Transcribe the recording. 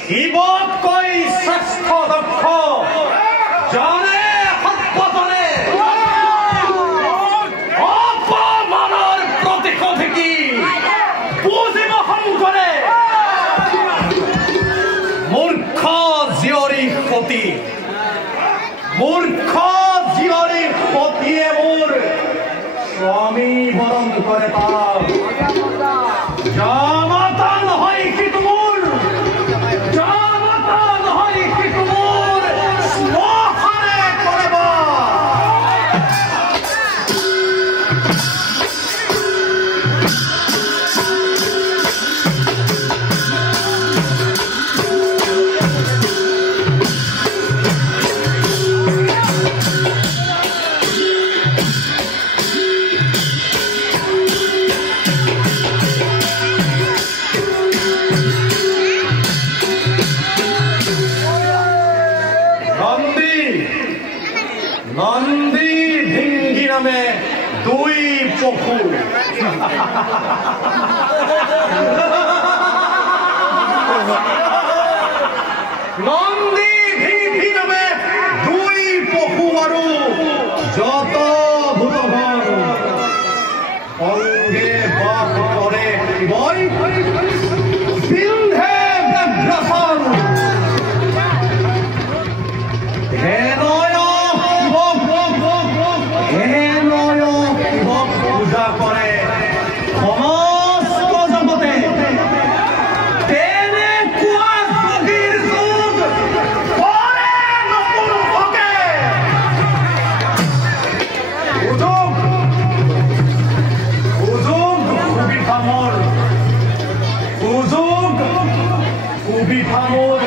শিৱতকৈ শ্ৰেষ্ঠ দক্ষ জানে সৰ্বজনে অপমানৰ প্ৰতিশোধ কি বুজিব শংকৰে মূৰ্খ জীয়ৰী সতী সতীয়ে মোৰ স্বামী বৰণ কৰে তাক জামাতা নহয় কিন্তু মোৰ শ্মশানে কৰিব নন্দী ভিঙ্গি নামে দুই পশু নন্দী ভিঙ্গি নামে দুই পশু আৰু যত ভূতভন অংগে বাস কৰে শিৱই সিন্ধে ব্যগ্ৰচন পূজা কৰে সমস্ত জগতে তেনেকুৱা যোগীৰ যুগ কৰে নপুৰুষকে সুবিধা মোৰ